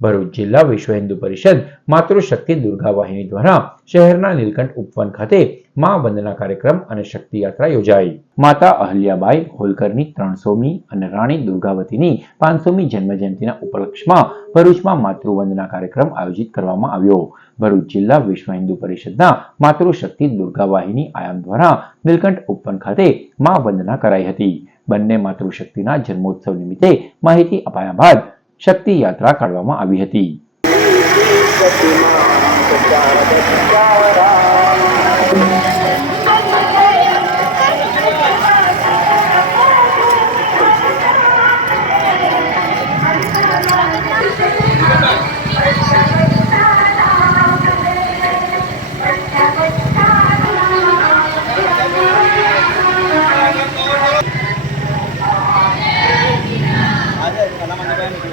ભરૂચ જિલ્લા વિશ્વ હિન્દુ પરિષદ માતૃશક્તિ દુર્ગા વાહિની દ્વારા શહેરના નીલકંઠ ઉપવન ખાતે મા વંદના કાર્યક્રમ અને શક્તિ યાત્રા યોજાઈ। માતા અહલ્યાબાઈ હોલકરની 300મી અને રાણી દુર્ગાવતીની 500મી જન્મજયંતિના ઉપલક્ષમાં ભરૂચમાં માતૃવંદના કાર્યક્રમ આયોજિત કરવામાં આવ્યો। ભરૂચ જિલ્લા વિશ્વ હિન્દુ પરિષદના માતૃશક્તિ દુર્ગા વાહિની આયામ દ્વારા નીલકંઠ ઉપવન ખાતે મા વંદના કરાઈ હતી। બંને માતૃશક્તિના જન્મોત્સવ નિમિત્તે માહિતી અપાયા બાદ શક્તિ યાત્રા કાઢવામાં આવી હતી।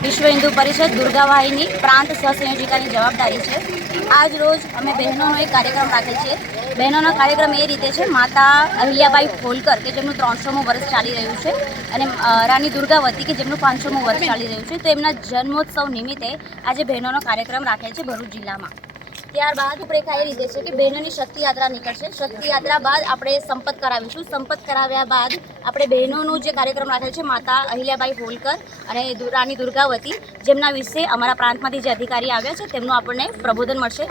विश्व हिंदू परिषद दुर्गा वाहिनी प्रांत सहसंयोजिका की जवाबदारी है। आज रोज अमे बहनों एक कार्यक्रम राखे छे। बहनों कार्यक्रम ए रीते छे, माता अहिल्याबाई होलकर के जेमनुं 300मुं वर्ष चाली रह्युं छे अने रानी दुर्गावती के जेमनुं 500मुं वर्ष चाली रह्युं छे, तो एमना जन्मोत्सव निमित्ते आज बहनों कार्यक्रम राखेल छे भरूच जिल्लामां। त्यारबाद रूपरेखा ए रीते छे कि बहनों शक्ति यात्रा निकळशे। शक्ति यात्रा बाद आपणे संपत करावीशुं। संपत कराव्या बाद आपणे बहनों जे कार्यक्रम राखेल छे माता अहिल्याबाई होलकर अने रानी दुर्गावती, जेमना विषे अमारा प्रांतमांथी जे अधिकारी आव्या छे तेमनुं आपणे प्रबोधन मळशे।